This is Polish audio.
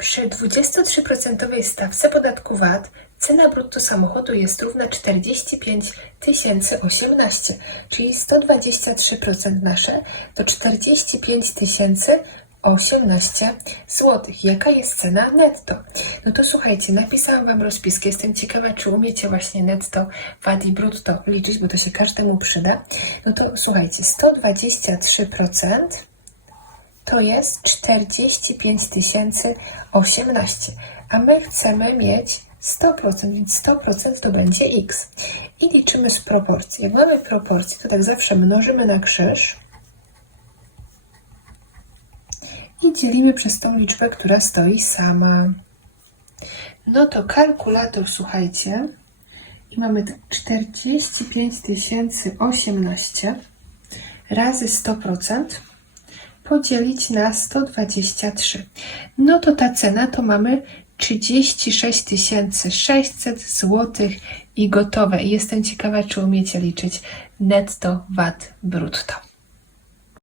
Przy 23% stawce podatku VAT cena brutto samochodu jest równa 45 018, czyli 123% nasze to 45 018 zł. Jaka jest cena netto? No to słuchajcie, napisałam Wam rozpiskę. Jestem ciekawa, czy umiecie właśnie netto, VAT i brutto liczyć, bo to się każdemu przyda. No to słuchajcie, 123% to jest 45 018, a my chcemy mieć 100%, więc 100% to będzie x. I liczymy z proporcji. Jak mamy proporcję, to tak zawsze mnożymy na krzyż i dzielimy przez tą liczbę, która stoi sama. No to kalkulator, słuchajcie, i mamy tak 45 018 razy 100% podzielić na 123. No to ta cena to mamy 36 600 zł i gotowe. Jestem ciekawa, czy umiecie liczyć netto VAT brutto.